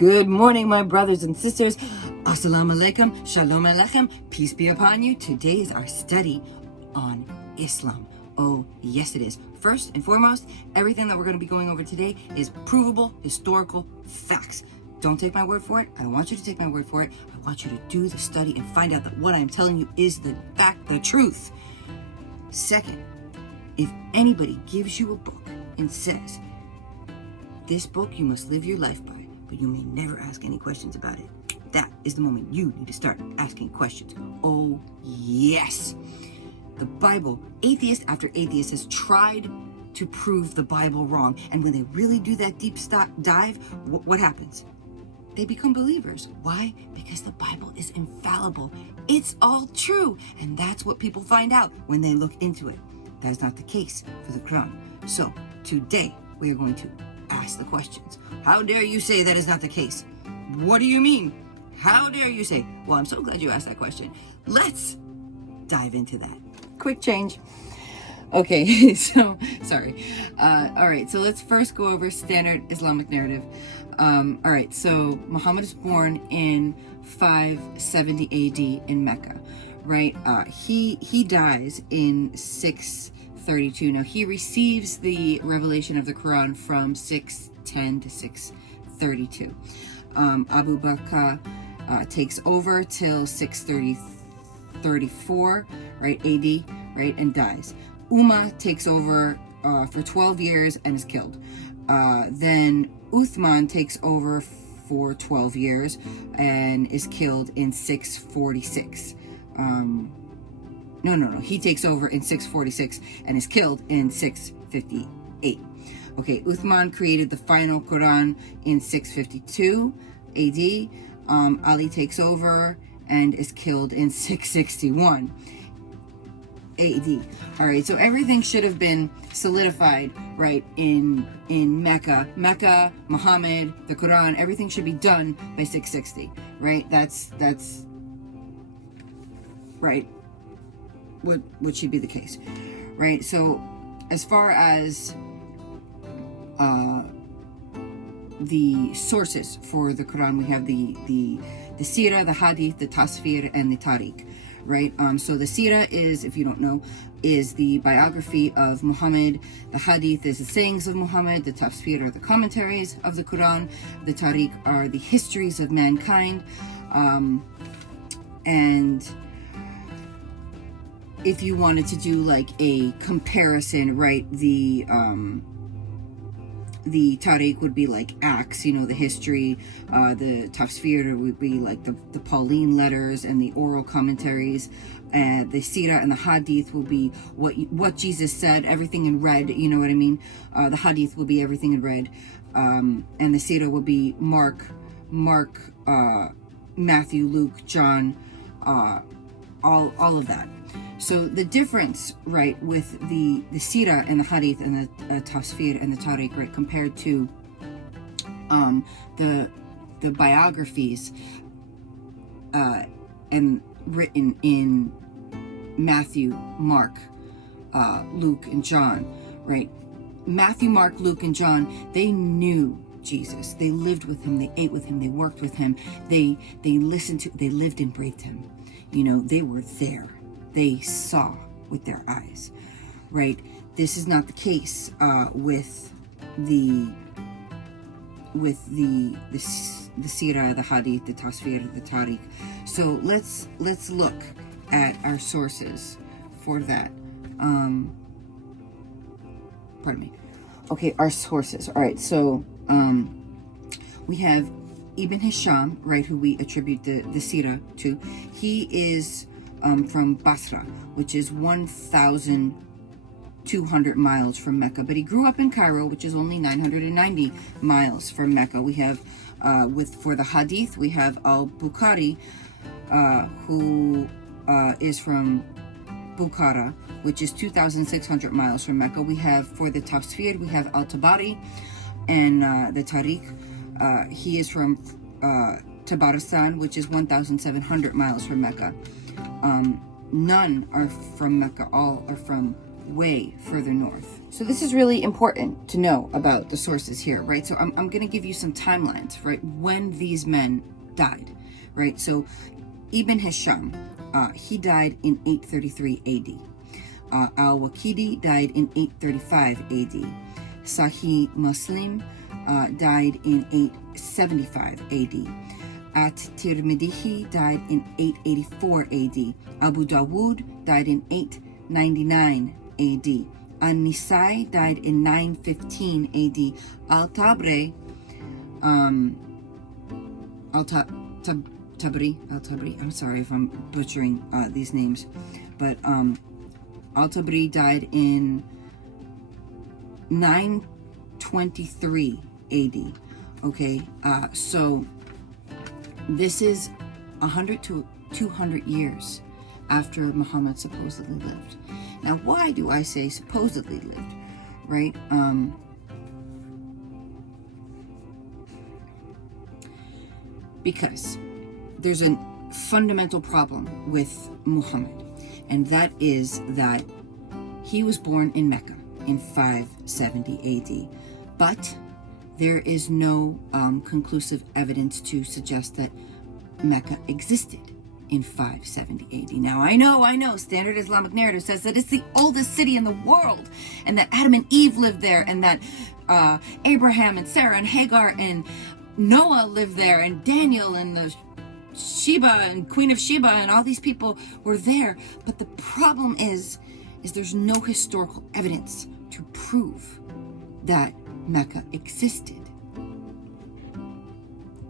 Good morning, my brothers and sisters. Assalamu alaikum, shalom aleichem, peace be upon you. Today is our study on Islam. Oh, yes it is. First and foremost, everything that we're going to be going over today is provable historical facts. Don't take my word for it. I don't want you to take my word for it. I want you to do the study and find out that what I'm telling you is the fact, the truth. Second, if anybody gives you a book and says, this book you must live your life by, but you may never ask any questions about it, that is the moment you need to start asking questions. Oh, yes. The Bible, atheist after atheist has tried to prove the Bible wrong. And when they really do that deep dive, what happens? They become believers. Why? Because the Bible is infallible. It's all true. And that's what people find out when they look into it. That is not the case for the Quran. So today we are going to ask the questions. How dare you say that is not the case? What do you mean? How dare you say? Well, I'm so glad you asked that question. Let's dive into that. Quick change. Okay, so sorry. All right, so let's first go over standard Islamic narrative. All right, so Muhammad is born in 570 AD in Mecca, right? He dies in 632. Now he receives the revelation of the Quran from 610 to 632. Abu Bakr takes over till 634, right, AD, right, and dies. Ummah takes over for 12 years and is killed. Then Uthman takes over for 12 years and is killed in 646. No. He takes over in 646 and is killed in 658. Okay, Uthman created the final Quran in 652 AD. Ali takes over and is killed in 661 AD. All right, so everything should have been solidified, right, in Mecca. Mecca, Muhammad, the Quran, everything should be done by 660, right? That's right. What should be the case, right? So as far as the sources for the Quran, we have the Sirah, the Hadith, the Tasfir, and the Tariq, right? So the Sirah is, if you don't know, is the biography of Muhammad. The Hadith is the sayings of Muhammad. The Tasfir are the commentaries of the Quran. The Tariq are the histories of mankind. And if you wanted to do like a comparison, right, the Tariq would be like Acts, you know, the history. The Tafsir would be like the Pauline letters and the oral commentaries. The Sirah and the Hadith will be what Jesus said, everything in red, you know what I mean? The Hadith will be everything in red. And the Sirah will be Mark, Matthew, Luke, John, all of that. So the difference, right, with the Sirah and the Hadith and the Tasfir and the Tariq, right, compared to the biographies and written in Matthew, Mark, Luke, and John, right? Matthew, Mark, Luke, and John, they knew Jesus. They lived with him. They ate with him. They worked with him. They listened to. They lived and breathed him. You know, they were there. They saw with their eyes, right? This is not the case with the Sirah, the Hadith, the Tasfir, the Tariq. So let's look at our sources for that. Pardon me. Okay, our sources. All right, so we have Ibn Hisham, right, who we attribute the Sirah to. He is from Basra, which is 1,200 miles from Mecca. But he grew up in Cairo, which is only 990 miles from Mecca. We have, for the Hadith, we have Al-Bukhari, who is from Bukhara, which is 2,600 miles from Mecca. We have, for the Tafsir, we have Al-Tabari, and the Tariq, he is from Tabaristan, which is 1,700 miles from Mecca. None are from Mecca, all are from way further north. So this is really important to know about the sources here, right? So I'm going to give you some timelines, right, when these men died, right? So Ibn Hisham, he died in 833 AD. Al-Waqidi died in 835 AD. Sahih Muslim died in 875 AD. At-Tirmidhi died in 884 AD. Abu Dawud died in 899 AD. An-Nisai died in 915 AD. Al-Tabri, Al-Tabri, I'm sorry if I'm butchering these names, but Al-Tabri died in 923 AD. Okay, so this is 100 to 200 years after Muhammad supposedly lived. Now, why do I say supposedly lived, right? Because there's a fundamental problem with Muhammad, and that is that he was born in Mecca in 570 AD, but there is no conclusive evidence to suggest that Mecca existed in 570 AD. Now, I know, standard Islamic narrative says that it's the oldest city in the world, and that Adam and Eve lived there, and that Abraham and Sarah and Hagar and Noah lived there, and Daniel and the Sheba and Queen of Sheba and all these people were there. But the problem is there's no historical evidence to prove that Mecca existed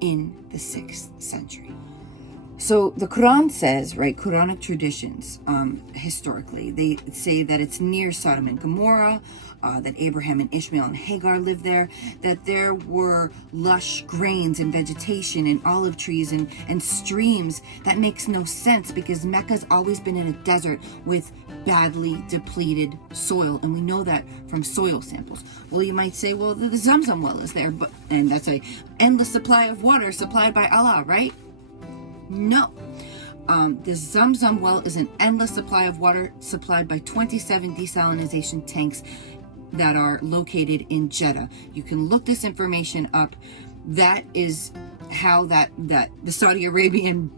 in the 6th century. So the Quran says, right, Quranic traditions, historically, they say that it's near Sodom and Gomorrah, that Abraham and Ishmael and Hagar lived there, that there were lush grains and vegetation and olive trees and streams. That makes no sense because Mecca's always been in a desert with badly depleted soil, and we know that from soil samples. Well, you might say, well, the Zamzam well is there, and that's an endless supply of water supplied by Allah, right? No. The Zamzam well is an endless supply of water supplied by 27 desalination tanks that are located in Jeddah. You can look this information up. That is how that the Saudi Arabian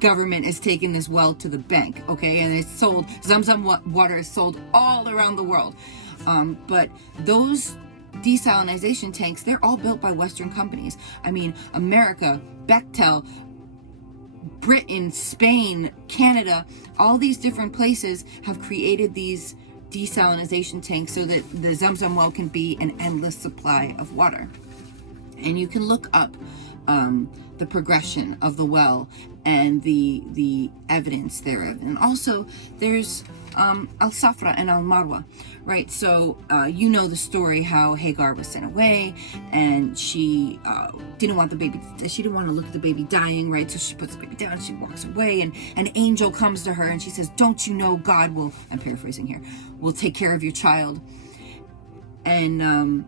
government is taking this well to the bank, okay? And it's sold, Zamzam water is sold all around the world. But those desalination tanks, they're all built by Western companies. I mean, America, Bechtel, Britain, Spain, Canada, all these different places have created these desalination tanks so that the Zamzam well can be an endless supply of water. And you can look up the progression of the well and the evidence thereof. And also there's Al-Safra and Al-Marwa, right? So you know the story how Hagar was sent away, and she didn't want the baby, she didn't want to look at the baby dying, right? So she puts the baby down, she walks away, and an angel comes to her and she says, don't you know God will, I'm paraphrasing here, will take care of your child. And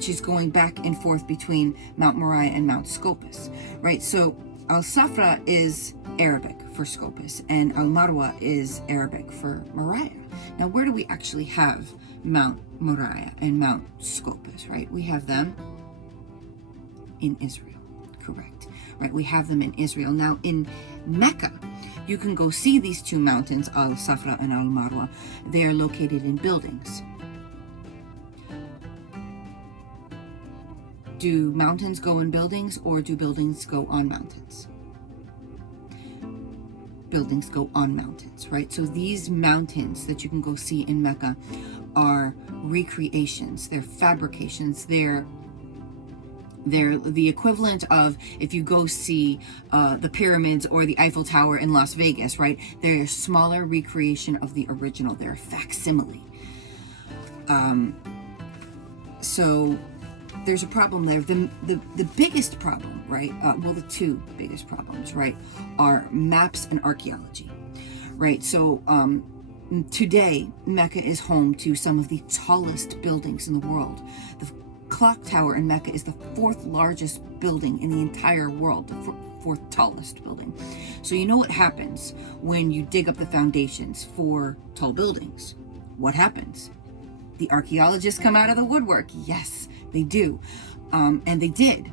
she's going back and forth between Mount Moriah and Mount Scopus, right? So Al-Safra is Arabic for Scopus, and Al-Marwa is Arabic for Moriah. Now, where do we actually have Mount Moriah and Mount Scopus, right? We have them in Israel, correct, right? We have them in Israel. Now, in Mecca, you can go see these two mountains, Al-Safra and Al-Marwa. They are located in buildings. Do mountains go in buildings, or do buildings go on mountains? Buildings go on mountains, right? So these mountains that you can go see in Mecca are recreations, they're fabrications, they're the equivalent of if you go see the pyramids or the Eiffel Tower in Las Vegas, right? They're a smaller recreation of the original, they're a facsimile. So there's a problem there. The biggest problem, right? Well, the two biggest problems, right, are maps and archaeology, right? So today, Mecca is home to some of the tallest buildings in the world. The clock tower in Mecca is the 4th largest building in the entire world, the 4th tallest building. So you know what happens when you dig up the foundations for tall buildings, what happens? The archaeologists come out of the woodwork. Yes, they do. And they did.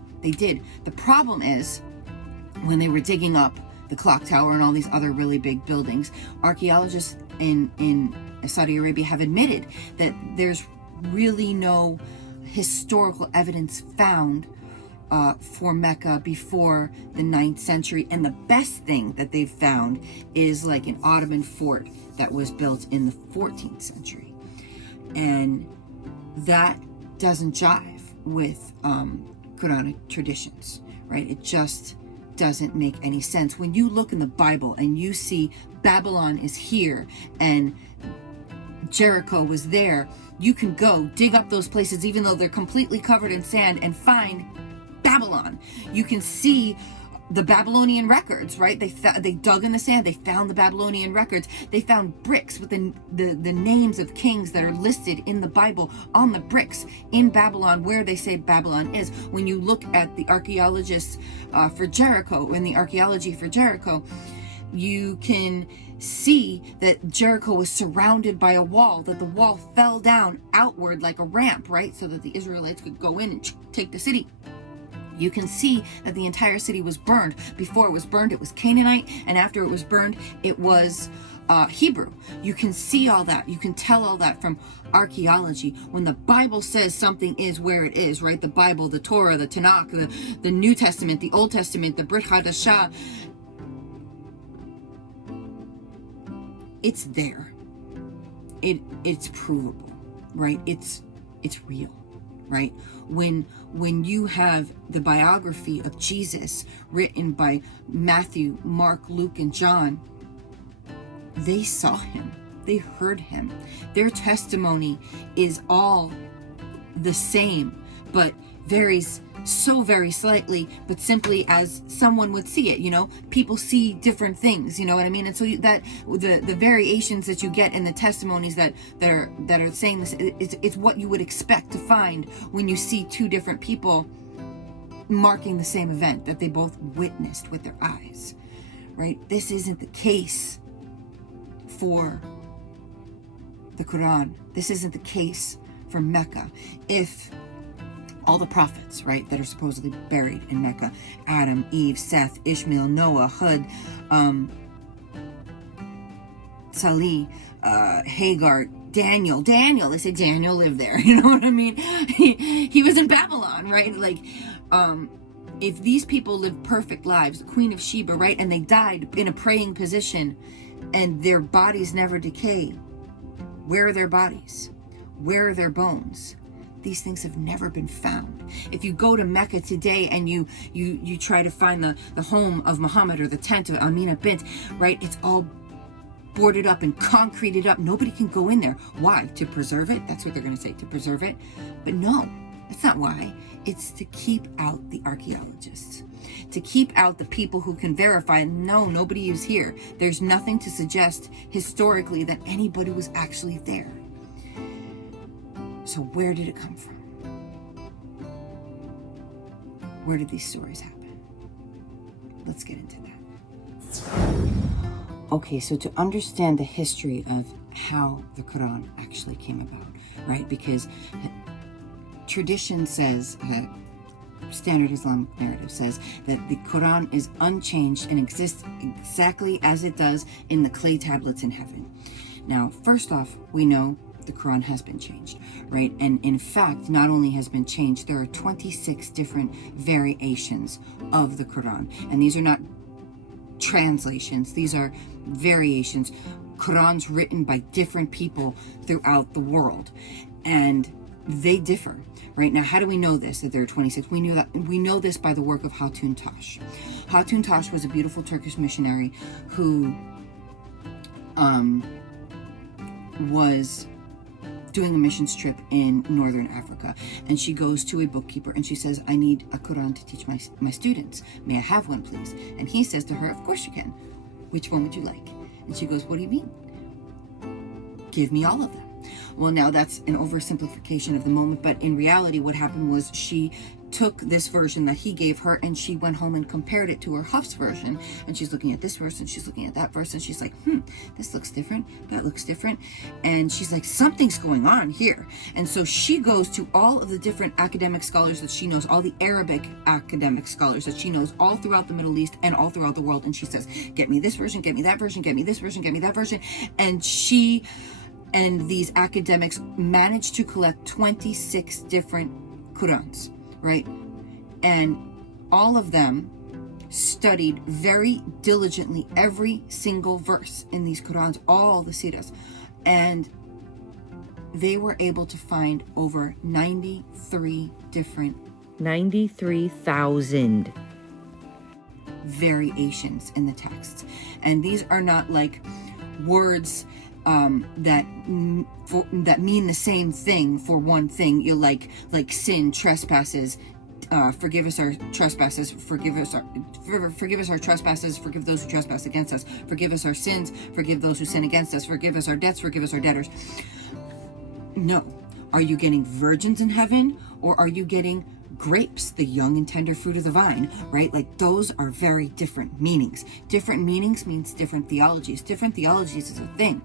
The problem is, when they were digging up the clock tower and all these other really big buildings, archaeologists in Saudi Arabia have admitted that there's really no historical evidence found for Mecca before the 9th century. And the best thing that they've found is like an Ottoman fort that was built in the 14th century. And that doesn't jive with Quranic traditions, right? It just doesn't make any sense. When you look in the Bible and you see Babylon is here and Jericho was there, you can go dig up those places, even though they're completely covered in sand, and find Babylon. You can see the Babylonian records, right? They dug in the sand. They found the Babylonian records. They found bricks with the names of kings that are listed in the Bible on the bricks in Babylon, where they say Babylon is. When you look at the archaeologists for Jericho and the archaeology for Jericho, you can see that Jericho was surrounded by a wall, that the wall fell down outward like a ramp, right? So that the Israelites could go in and take the city. You can see that the entire city was burned. Before it was burned, it was Canaanite, and after it was burned, it was Hebrew. You can see all that. You can tell all that from archaeology. When the Bible says something is where it is, right? The Bible, the Torah, the Tanakh, the New Testament, the Old Testament, the Brit Hadashah, it's there. It's provable, right? It's real, right? When you have the biography of Jesus written by Matthew, Mark, Luke, and John, they saw him, they heard him. Their testimony is all the same, but varies so very slightly, but simply as someone would see it. You know, people see different things, you know what I mean? And so that the variations that you get in the testimonies that are saying this, it's what you would expect to find when you see two different people marking the same event that they both witnessed with their eyes, right? This isn't the case for the Quran. This isn't the case for Mecca. If all the prophets, right, that are supposedly buried in Mecca, Adam, Eve, Seth, Ishmael, Noah, Hud, Salih, Hagar, Daniel, they say Daniel lived there, you know what I mean? He was in Babylon, right? Like, if these people lived perfect lives, the Queen of Sheba, right, and they died in a praying position and their bodies never decay, where are their bodies? Where are their bones? These things have never been found. If you go to Mecca today and you try to find the home of Muhammad or the tent of Amina bint, right, it's all boarded up and concreted up. Nobody can go in there. Why? To preserve it? That's what they're going to say, to preserve it. But no, that's not why. It's to keep out the archaeologists, to keep out the people who can verify, no, nobody is here. There's nothing to suggest historically that anybody was actually there. So where did it come from? Where did these stories happen? Let's get into that. Okay, so to understand the history of how the Quran actually came about, right? Because tradition says, standard Islamic narrative says, that the Quran is unchanged and exists exactly as it does in the clay tablets in heaven. Now, first off, we know the Quran has been changed, right? And in fact, not only has been changed, there are 26 different variations of the Quran. And these are not translations, these are variations. Qurans written by different people throughout the world. And they differ, right? Now, how do we know this, that there are 26? We know this by the work of Hatun Tash. Hatun Tash was a beautiful Turkish missionary who was doing a missions trip in northern Africa, and she goes to a bookkeeper and she says, I need a Quran to teach my students. May I have one, please? And he says to her, of course you can. Which one would you like? And she goes, what do you mean? Give me all of them. Well, now that's an oversimplification of the moment, but in reality what happened was she took this version that he gave her and she went home and compared it to her Hafs version, and she's looking at this verse and she's looking at that verse and she's like, this looks different, that looks different, and she's like, something's going on here. And so she goes to all of the different academic scholars that she knows, all the Arabic academic scholars that she knows all throughout the Middle East and all throughout the world, and she says, get me this version, get me that version, get me this version, get me that version. And she and these academics managed to collect 26 different Qurans, right? And all of them studied very diligently every single verse in these Qurans, all the Siras, and they were able to find over 93 different 93,000 variations in the texts. And these are not like words that mean the same thing for one thing. You like sin, trespasses, forgive us our trespasses, forgive us our trespasses, forgive those who trespass against us, forgive us our sins, forgive those who sin against us, forgive us our debts, forgive us our debtors. No. Are you getting virgins in heaven, or are you getting grapes, the young and tender fruit of the vine, right? Like, those are very different meanings. Different meanings means different theologies. Different theologies is a thing.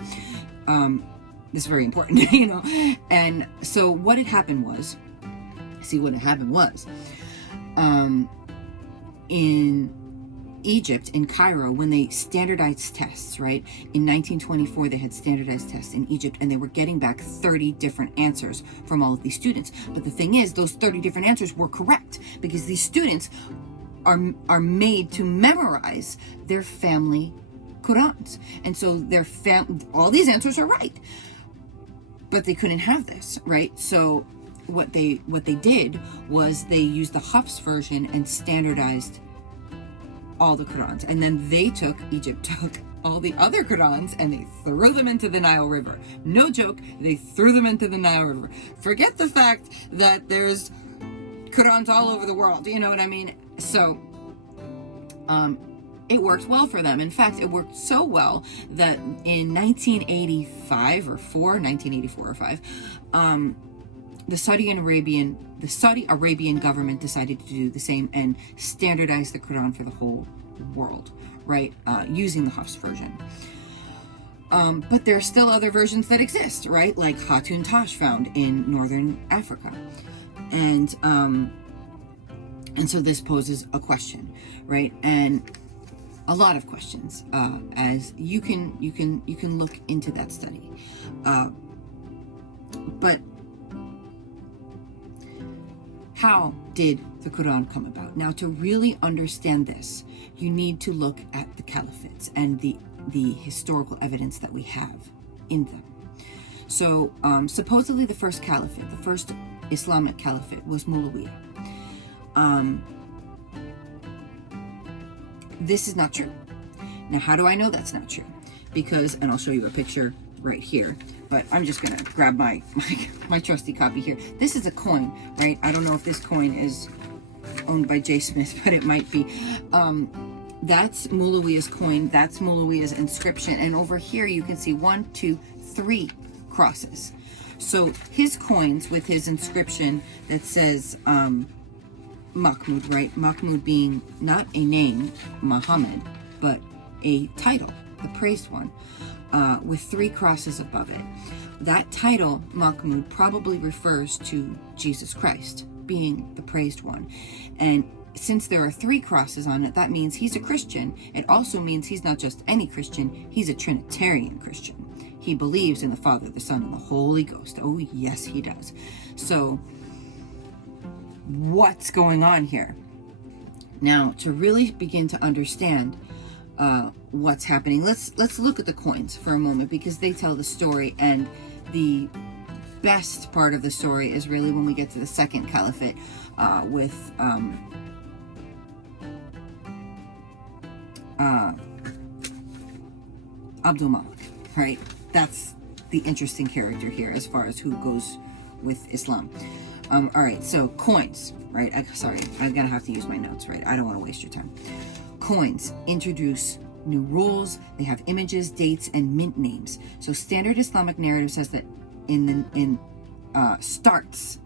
This is very important, you know? And so what had happened was, in Egypt, in Cairo, when they standardized tests, right? In 1924, they had standardized tests in Egypt, and they were getting back 30 different answers from all of these students. But the thing is, those 30 different answers were correct, because these students are made to memorize their family Qurans. And so all these answers are right, but they couldn't have this, right? So what they did was they used the Hafs version and standardized all the Qurans, and then Egypt took all the other Qurans and they threw them into the Nile River. No joke, they threw them into the Nile River. Forget the fact that there's Qurans all over the world, you know what I mean? So it worked well for them. In fact, it worked so well that in 1984 or 5, the Saudi Arabian government decided to do the same and standardize the Quran for the whole world, right? Using the Hafs version. But there are still other versions that exist, right? Like Hatun Tash, found in northern Africa. And so this poses a question, right? And a lot of questions, as you can look into that study. But how did the Quran come about? Now, to really understand this, you need to look at the caliphates and the historical evidence that we have in them. So, supposedly the first caliphate, the first Islamic caliphate, was Muawiyah. This is not true. Now, how do I know that's not true? Because, and I'll show you a picture right here, but I'm just gonna grab my trusty copy here. This is a coin, right? I don't know if this coin is owned by J. Smith, but it might be. That's Muawiyah's coin. That's Muawiyah's inscription. And over here you can see 1, 2, 3 crosses. So his coins with his inscription that says Mahmud, right? Mahmud being not a name, Muhammad, but a title, the praised one, with 3 crosses above it. That title, Mahmud, probably refers to Jesus Christ being the praised one. And since there are 3 crosses on it, that means he's a Christian. It also means he's not just any Christian, he's a Trinitarian Christian. He believes in the Father, the Son, and the Holy Ghost. Oh, yes, he does. So, what's going on here? Now, to really begin to understand what's happening, let's look at the coins for a moment, because they tell the story, and the best part of the story is really when we get to the second caliphate with Abdul Malik, right? That's the interesting character here as far as who goes with Islam. All right, so coins, right? Sorry, I'm gonna have to use my notes, right? I don't want to waste your time. Coins introduce new rules. They have images, dates, and mint names. So standard Islamic narrative says that starts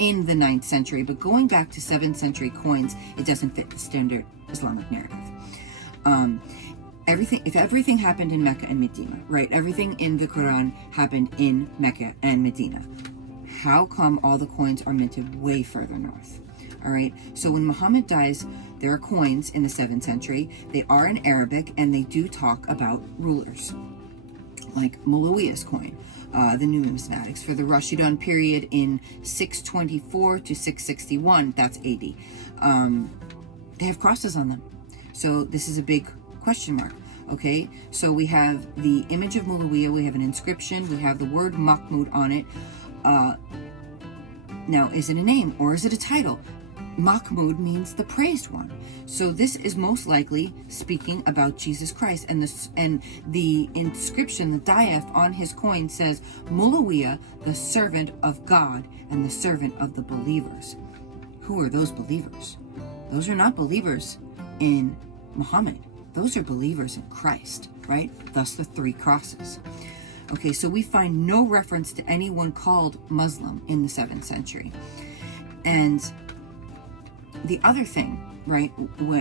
in the 9th century, but going back to 7th century coins, it doesn't fit the standard Islamic narrative. If everything happened in Mecca and Medina, right? Everything in the Quran happened in Mecca and Medina. How come all the coins are minted way further north? All right. So when Muhammad dies, there are coins in the 7th century. They are in Arabic, and they do talk about rulers, like Muawiyah's coin, the numismatics for the Rashidun period in 624 to 661. That's AD. They have crosses on them. So this is a big question mark. Okay, so we have the image of Muawiyah, we have an inscription, we have the word Mahmud on it. Now, is it a name or is it a title? Mahmud means the praised one. So this is most likely speaking about Jesus Christ. And the inscription, the diaph on his coin says, Muawiyah, the servant of God and the servant of the believers. Who are those believers? Those are not believers in Muhammad. Those are believers in Christ, right? Thus the 3 crosses. Okay, so we find no reference to anyone called Muslim in the 7th century. And the other thing, right,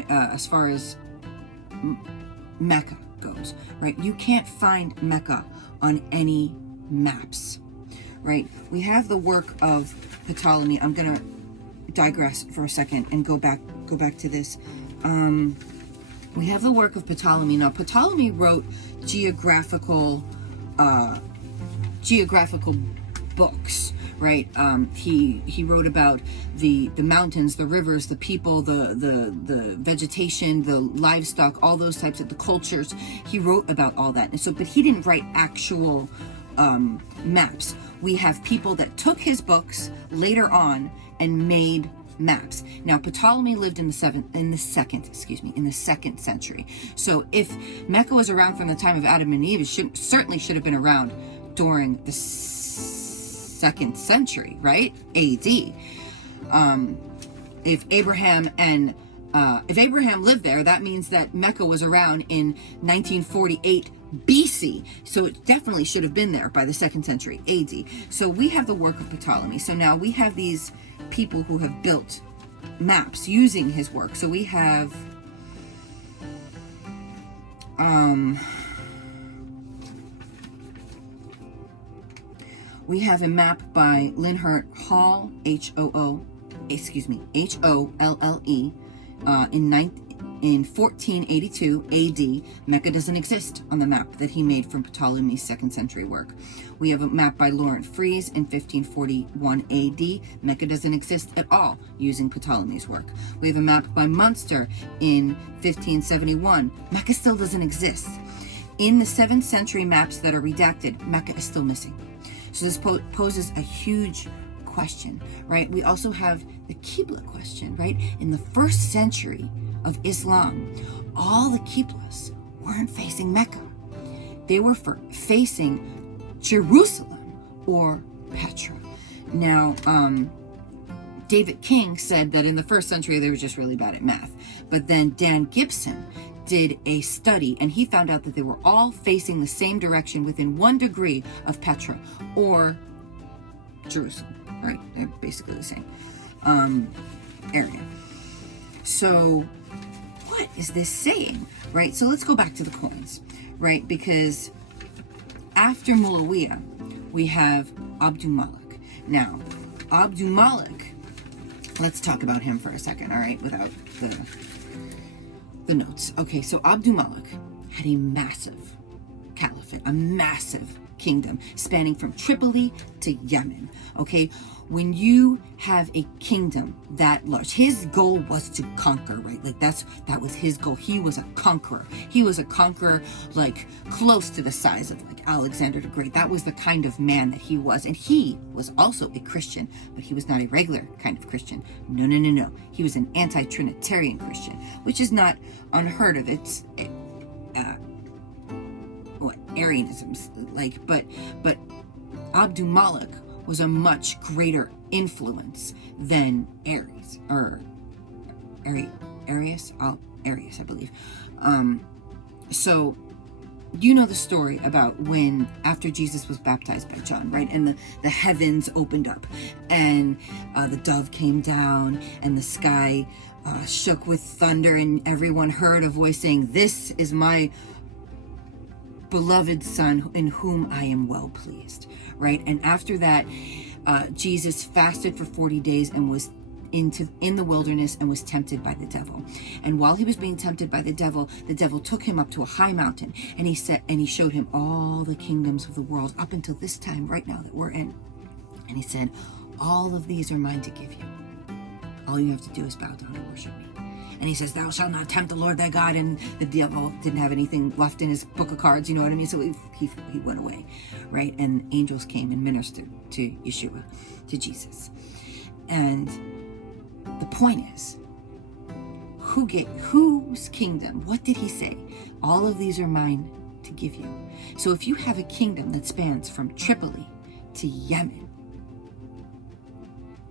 as far as Mecca goes, right, you can't find Mecca on any maps, right? We have the work of Ptolemy. I'm going to digress for a second and go back to this. We have the work of Ptolemy. Now, Ptolemy wrote geographical books, right? He wrote about the mountains, the rivers, the people, the vegetation, the livestock, all those types of the cultures. He wrote about all that. And so, but he didn't write actual maps. We have people that took his books later on and made maps. Now, Ptolemy lived in the second century. So if Mecca was around from the time of Adam and Eve, it certainly should have been around during the 2nd century, right? AD. If Abraham lived there, that means that Mecca was around in 1948 BC. So it definitely should have been there by the 2nd century AD. So we have the work of Ptolemy. So now we have these people who have built maps using his work. So we have a map by Linhart Hall, Holle, in 1482 AD. Mecca doesn't exist on the map that he made from Ptolemy's 2nd century work. We have a map by Laurent Fries in 1541 AD. Mecca doesn't exist at all using Ptolemy's work. We have a map by Munster in 1571. Mecca still doesn't exist. In the 7th century maps that are redacted, Mecca is still missing. So this poses a huge question, right? We also have the Qibla question, right? In the 1st century of Islam, all the Qiblas weren't facing Mecca. They were facing Jerusalem or Petra. Now, David King said that in the 1st century they were just really bad at math. But then Dan Gibson did a study and he found out that they were all facing the same direction within 1 degree of Petra or Jerusalem, right? They're basically the same area. So what is this saying, right? So let's go back to the coins, right? Because after Muawiyah, we have Abdul Malik. Now, Abdul Malik, let's talk about him for a second, all right, without the notes. Okay, so Abdul Malik had a massive caliphate, a massive kingdom spanning from Tripoli to Yemen. Okay, when you have a kingdom that large, his goal was to conquer, right? Like that was his goal. He was a conqueror. He was a conqueror like close to the size of like Alexander the Great. That was the kind of man that he was. And he was also a Christian, but he was not a regular kind of Christian. No. He was an anti-Trinitarian Christian, which is not unheard of. It's Arianism's like, but Abdul Malik was a much greater influence than Arius, I believe. So you know the story about when, after Jesus was baptized by John, right? And the heavens opened up, and the dove came down, and the sky shook with thunder, and everyone heard a voice saying, "This is my beloved Son in whom I am well pleased," right? And after that, Jesus fasted for 40 days and was in the wilderness and was tempted by the devil. And while he was being tempted by the devil took him up to a high mountain, and he showed him all the kingdoms of the world up until this time right now that we're in. And he said, "All of these are mine to give you. All you have to do is bow down and worship me." And he says, "Thou shalt not tempt the Lord thy God." And the devil didn't have anything left in his book of cards, you know what I mean? So he went away, right? And angels came and ministered to Yeshua, to Jesus. And the point is, whose kingdom? What did he say? All of these are mine to give you. So if you have a kingdom that spans from Tripoli to Yemen,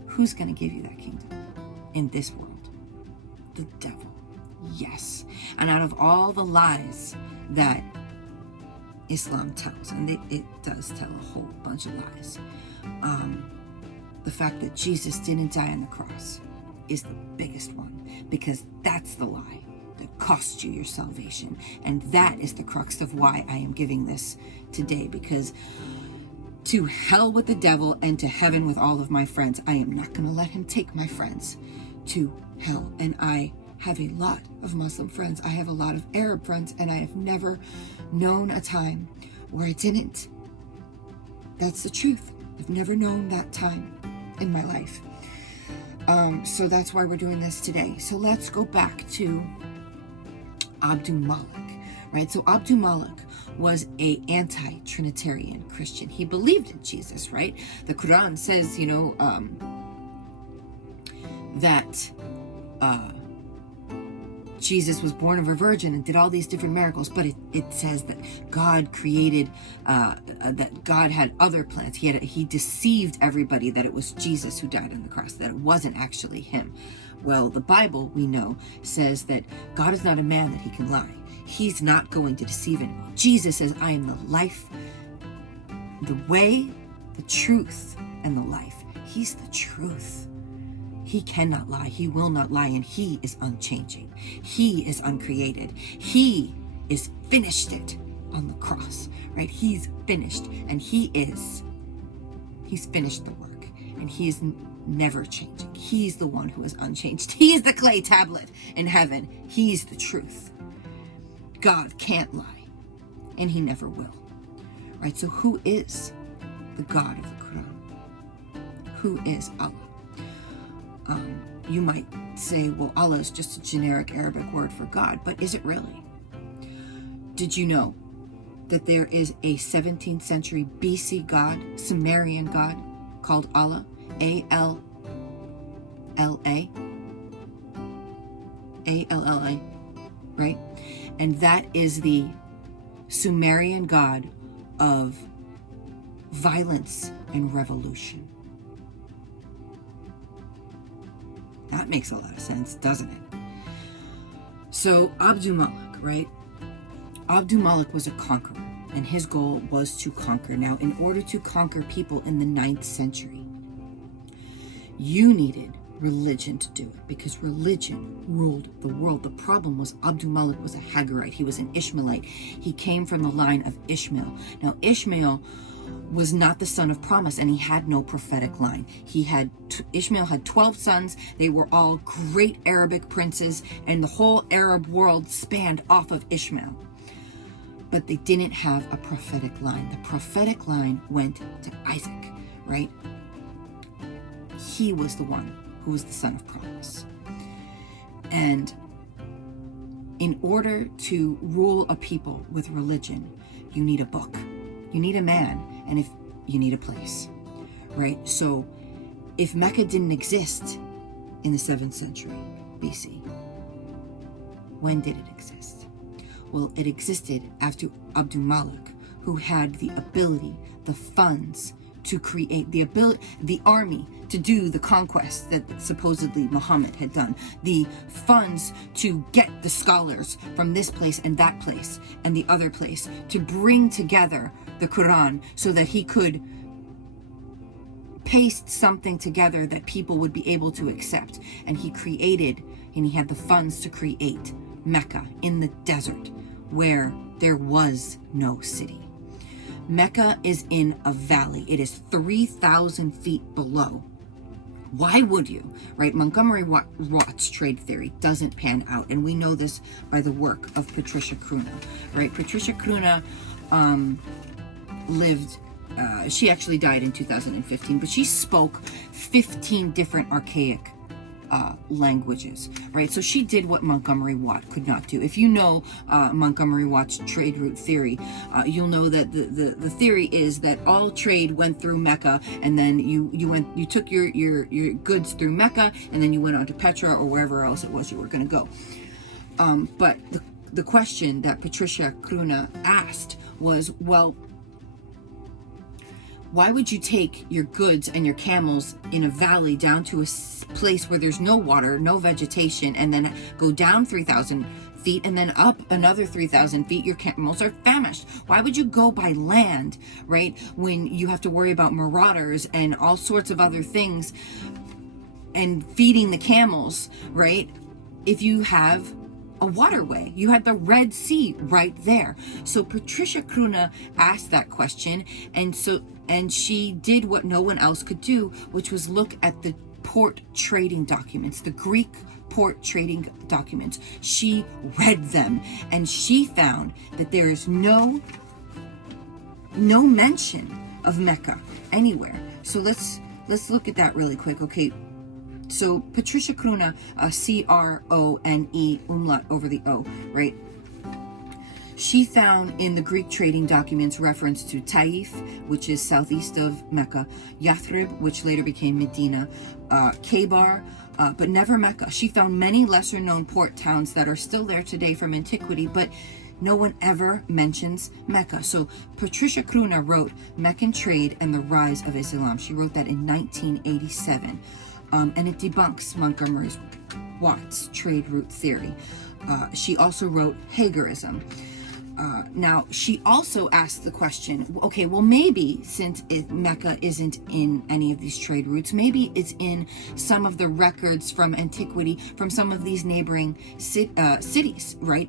who's going to give you that kingdom in this world? The devil. Yes. And out of all the lies that Islam tells, and it does tell a whole bunch of lies, the fact that Jesus didn't die on the cross is the biggest one, because that's the lie that cost you your salvation. And that is the crux of why I am giving this today, because to hell with the devil and to heaven with all of my friends, I am not going to let him take my friends to hell. And I have a lot of Muslim friends. I have a lot of Arab friends, and I have never known a time where I didn't. That's the truth. I've never known that time in my life. So that's why we're doing this today. So let's go back to Abdul Malik, right? So Abdul Malik was a anti-Trinitarian Christian. He believed in Jesus, right? The Quran says, that Jesus was born of a virgin and did all these different miracles, but it says that God created, that God had other plans. He deceived everybody that it was Jesus who died on the cross, that it wasn't actually him. Well, the Bible, we know, says that God is not a man that he can lie. He's not going to deceive anyone. Jesus says, "I am the life, the way, the truth, and the life." He's the truth. He cannot lie. He will not lie. And he is unchanging. He is uncreated. He is finished it on the cross, right? He's finished, and he's finished the work, and he is never changing. He's the one who is unchanged. He's the clay tablet in heaven. He's the truth. God can't lie, and he never will, right? So who is the God of the Quran? Who is Allah? You might say, well, Allah is just a generic Arabic word for God, but is it really? Did you know that there is a 17th century BC God, Sumerian God, called Allah? A-L-L-A? A-L-L-A, right? And that is the Sumerian God of violence and revolution. That makes a lot of sense, doesn't it? So Abdul Malik, right? Abdul Malik was a conqueror, and his goal was to conquer. Now, in order to conquer people in the 9th century, you needed religion to do it, because religion ruled the world. The problem was Abdul Malik was a Hagarite. He was an Ishmaelite. He came from the line of Ishmael. Now, Ishmael was not the son of promise, and he had no prophetic line. Ishmael had 12 sons. They were all great Arabic princes, and the whole Arab world spanned off of Ishmael. But they didn't have a prophetic line. The prophetic line went to Isaac, right? He was the one who was the son of promise. And in order to rule a people with religion, you need a book, you need a man, and if you need a place, right? So if Mecca didn't exist in the 7th century BC, when did it exist? Well, it existed after Abdul Malik, who had the ability, the funds to create the army to do the conquest that supposedly Muhammad had done, the funds to get the scholars from this place and that place and the other place to bring together the Quran so that he could paste something together that people would be able to accept. And he created, and he had the funds to create Mecca in the desert where there was no city. Mecca is in a valley. It is 3,000 feet below. Why would you, right? Montgomery Watt's trade theory doesn't pan out, and we know this by the work of Patricia Cruna, right? Patricia Cruna lived, she actually died in 2015, but she spoke 15 different archaic languages, right? So she did what Montgomery Watt could not do. If you know Montgomery Watt's trade route theory, you'll know that the theory is that all trade went through Mecca, and then you took your goods through Mecca, and then you went on to Petra or wherever else it was you were going to go. But the question that Patricia Cruna asked was, well, why would you take your goods and your camels in a valley down to a place where there's no water, no vegetation, and then go down 3,000 feet and then up another 3,000 feet? Your camels are famished. Why would you go by land, right, when you have to worry about marauders and all sorts of other things and feeding the camels, right, if you have a waterway? You had the Red Sea right there. So Patricia Cruna asked that question, and she did what no one else could do, which was look at the port trading documents, the Greek port trading documents. She read them, and she found that there is no mention of Mecca anywhere. So let's look at that really quick. Okay, so Patricia Cruna, C-R-O-N-E, umlaut over the O, right? She found in the Greek trading documents reference to Taif, which is southeast of Mecca, Yathrib, which later became Medina, Khaybar, but never Mecca. She found many lesser known port towns that are still there today from antiquity, but no one ever mentions Mecca. So Patricia Cruna wrote Meccan Trade and the Rise of Islam. She wrote that in 1987. And it debunks Montgomery Watt's trade route theory. She also wrote Hagarism. Now, she also asked the question, okay, well, maybe since Mecca isn't in any of these trade routes, maybe it's in some of the records from antiquity from some of these neighboring cities, right,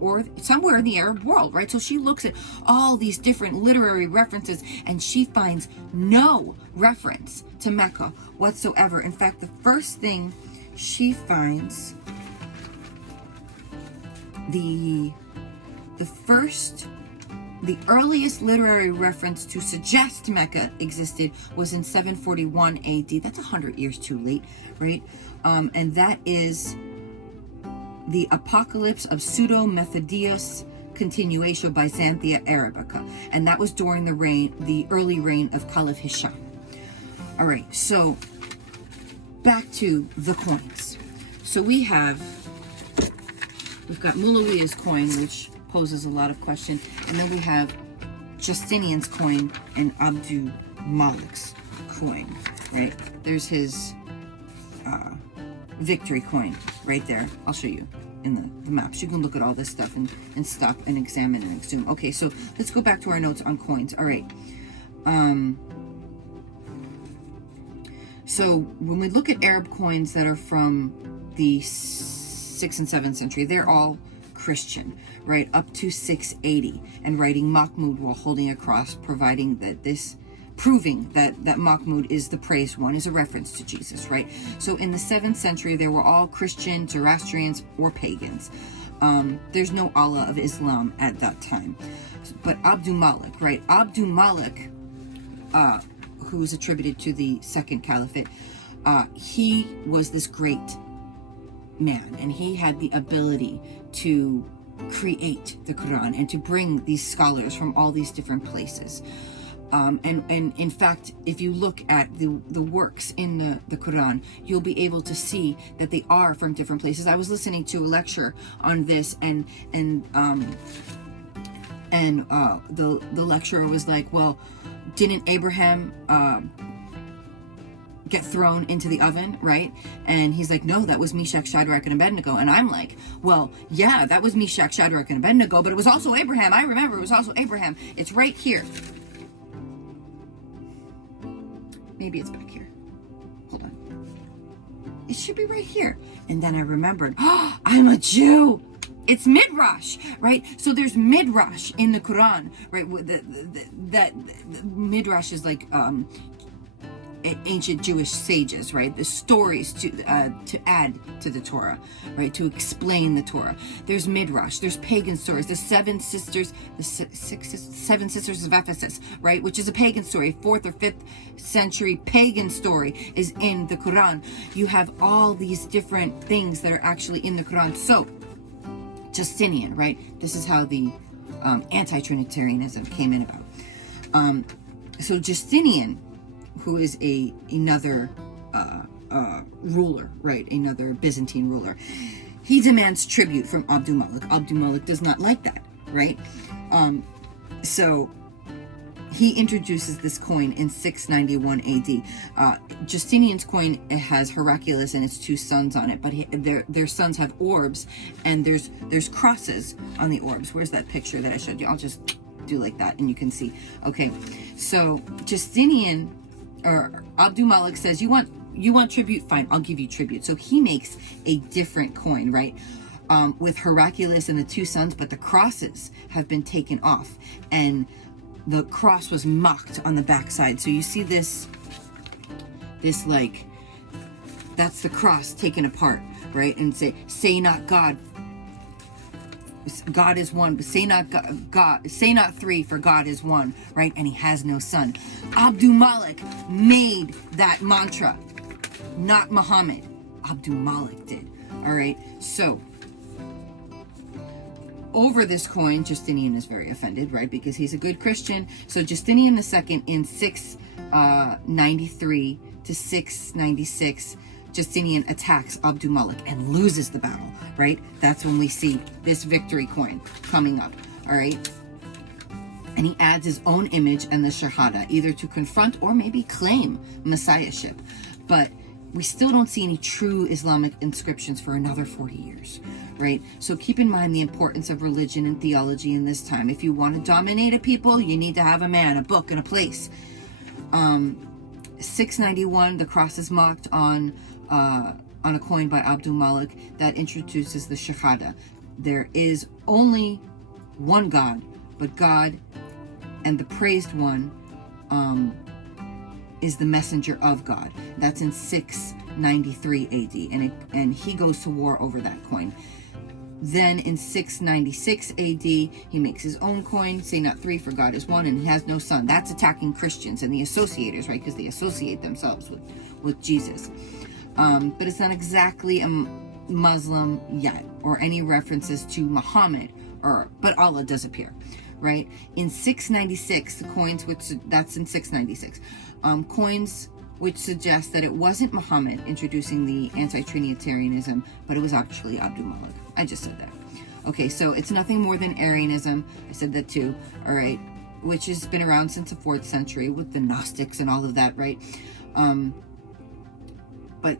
or somewhere in the Arab world, right? So she looks at all these different literary references, and she finds no reference to Mecca whatsoever. In fact, the first thing she finds, the earliest literary reference to suggest Mecca existed was in 741 AD. That's 100 years too late, right? And that is the Apocalypse of Pseudo-Methodius Continuatio Byzantia Arabica, and that was during the early reign of Caliph Hisham. All right, so back to the coins. So we've got Muawiyah's coin, which poses a lot of question, and then we have Justinian's coin and Abdul Malik's coin, right? There's his victory coin right there. I'll show you in the maps. You can look at all this stuff and stop and examine and assume. Okay, so let's go back to our notes on coins. All right. So when we look at Arab coins that are from the 6th and 7th century, they're all Christian, right, up to 680, and writing Mahmud while holding a cross, proving that Mahmud is the praised one, is a reference to Jesus, right? So in the 7th century, they were all Christian, Zoroastrians, or pagans. There's no Allah of Islam at that time. But Abdul Malik, right? Abdul Malik, who is attributed to the Second Caliphate, he was this great man, and he had the ability to create the Quran and to bring these scholars from all these different places. And in fact, if you look at the works in the Quran, you'll be able to see that they are from different places. I was listening to a lecture on this, and the lecturer was like, well, didn't Abraham get thrown into the oven, right? And he's like, no, that was Meshach, Shadrach, and Abednego. And I'm like, well, yeah, that was Meshach, Shadrach, and Abednego, but it was also Abraham. I remember it was also Abraham. It's right here. Maybe it's back here. Hold on. It should be right here. And then I remembered, oh, I'm a Jew. It's Midrash, right? So there's Midrash in the Quran, right? That Midrash is like ancient Jewish sages, right? The stories to add to the Torah, right? To explain the Torah. There's Midrash. There's pagan stories. The seven sisters of Ephesus, right? Which is a pagan story. 4th or 5th century pagan story is in the Quran. You have all these different things that are actually in the Quran. So Justinian, right? This is how the anti-Trinitarianism came in about. So Justinian, who is another ruler, right? Another Byzantine ruler. He demands tribute from Abdul Malik. Abdul Malik does not like that, right? So he introduces this coin in 691 AD. Justinian's coin, it has Hercules and its 2 sons on it, but their sons have orbs, and there's crosses on the orbs. Where's that picture that I showed you? I'll just do like that, and you can see. Okay, so Justinian, or Abdul Malik, says, you want tribute? Fine, I'll give you tribute. So he makes a different coin, right? With Hercules and the 2 sons, but the crosses have been taken off, and the cross was mocked on the backside. So you see this like, that's the cross taken apart, right? And say not God. God is one, but say not God, say not 3, for God is one, right? And he has no son. Abdul Malik made that mantra, not Muhammad. Abdul Malik did. All right. So over this coin, Justinian is very offended, right? Because he's a good Christian. So Justinian II in 693 to 696, Justinian attacks Abdul Malik and loses the battle, right? That's when we see this victory coin coming up, all right? And he adds his own image and the Shahada, either to confront or maybe claim messiahship. But we still don't see any true Islamic inscriptions for another 40 years, right? So keep in mind the importance of religion and theology in this time. If you want to dominate a people, you need to have a man, a book, and a place. 691, the cross is mocked on a coin by Abdul Malik that introduces the Shahada. There is only one God, but God and the praised one is the messenger of God. That's in 693 AD, and he goes to war over that coin. Then in 696 AD, he makes his own coin, say not 3, for God is one, and he has no son. That's attacking Christians and the associators, right? Because they associate themselves with Jesus. But it's not exactly a Muslim yet, or any references to Muhammad, but Allah does appear, right? In 696, the coins, that's in 696, coins which suggest that it wasn't Muhammad introducing the anti-Trinitarianism, but it was actually Abdul Malik. I just said that. Okay, so it's nothing more than Arianism. I said that too, all right, which has been around since the 4th century with the Gnostics and all of that, right? But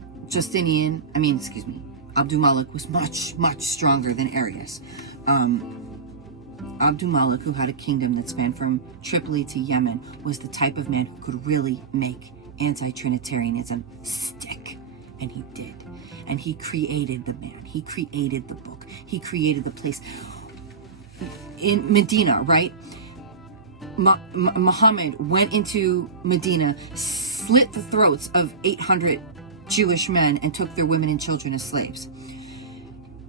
Abdul Malik was much, much stronger than Arius. Abdul Malik, who had a kingdom that spanned from Tripoli to Yemen, was the type of man who could really make anti-Trinitarianism stick. And he did. And he created the man. He created the book. He created the place. In Medina, right? Muhammad went into Medina, slit the throats of 800 Jewish men, and took their women and children as slaves.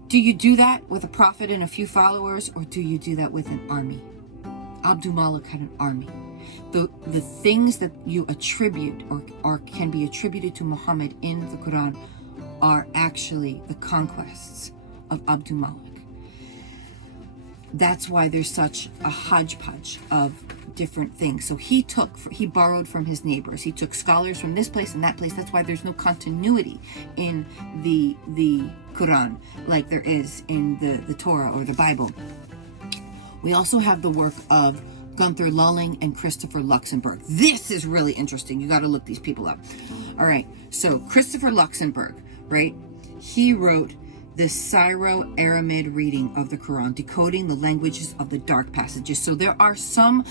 Do you do that with a prophet and a few followers, or do you do that with an army? Abdul Malik had an army. The things that you attribute or can be attributed to Muhammad in the Quran are actually the conquests of Abdul Malik. That's why there's such a hodgepodge of different things. So he borrowed from his neighbors. He took scholars from this place and that place. That's why there's no continuity in the Quran like there is in the Torah or the Bible. We also have the work of Gunther Lulling, and Christopher Luxemburg. This is really interesting. You got to look these people up. All right. So Christopher Luxemburg, right? He wrote the Syro-Aramid reading of the Quran, decoding the languages of the dark passages. So there's some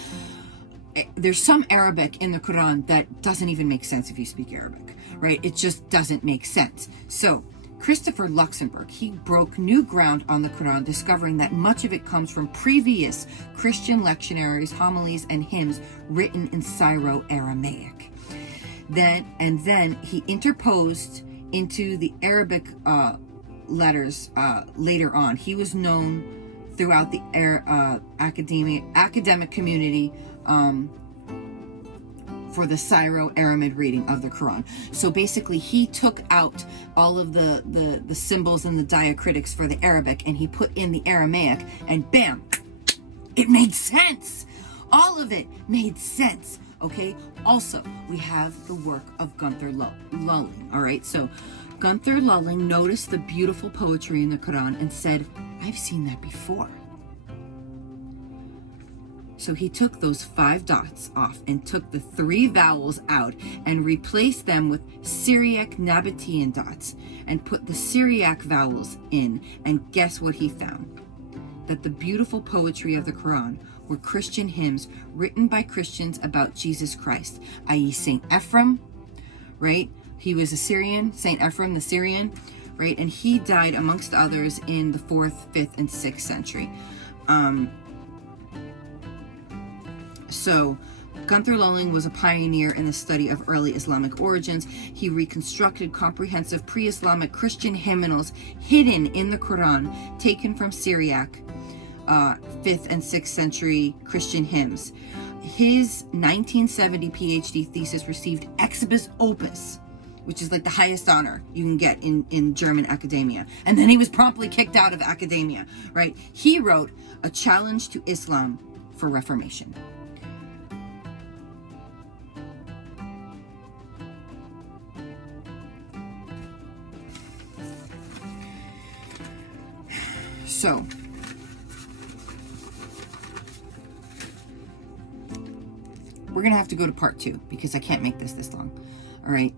Arabic in the Quran that doesn't even make sense if you speak Arabic, right? It just doesn't make sense. So Christopher Luxemburg, he broke new ground on the Quran, discovering that much of it comes from previous Christian lectionaries, homilies, and hymns written in Syro-Aramaic. Then he interposed into the Arabic letters later on. He was known throughout the academic community for the Syro-Aramid reading of the Quran. So basically, he took out all of the symbols and the diacritics for the Arabic, and he put in the Aramaic, and bam, it made sense. All of it made sense. Okay. Also, we have the work of Gunther Lulling. All right. So Gunther Lulling noticed the beautiful poetry in the Quran and said, "I've seen that before." So he took those 5 dots off and took the 3 vowels out and replaced them with Syriac Nabatean dots and put the Syriac vowels in. And guess what he found? That the beautiful poetry of the Quran were Christian hymns written by Christians about Jesus Christ, i.e. Saint Ephrem, right? He was a Syrian, Saint Ephrem the Syrian, right? And he died amongst others in the 4th, 5th, and 6th century. So Gunther Lulling was a pioneer in the study of early Islamic origins. He reconstructed comprehensive pre-Islamic Christian hymnals hidden in the Quran, taken from Syriac, 5th and 6th century Christian hymns. His 1970 PhD thesis received Exibus Opus, which is like the highest honor you can get in German academia. And then he was promptly kicked out of academia, right? He wrote A Challenge to Islam for Reformation. So, we're going to have to go to part 2 because I can't make this long. All right.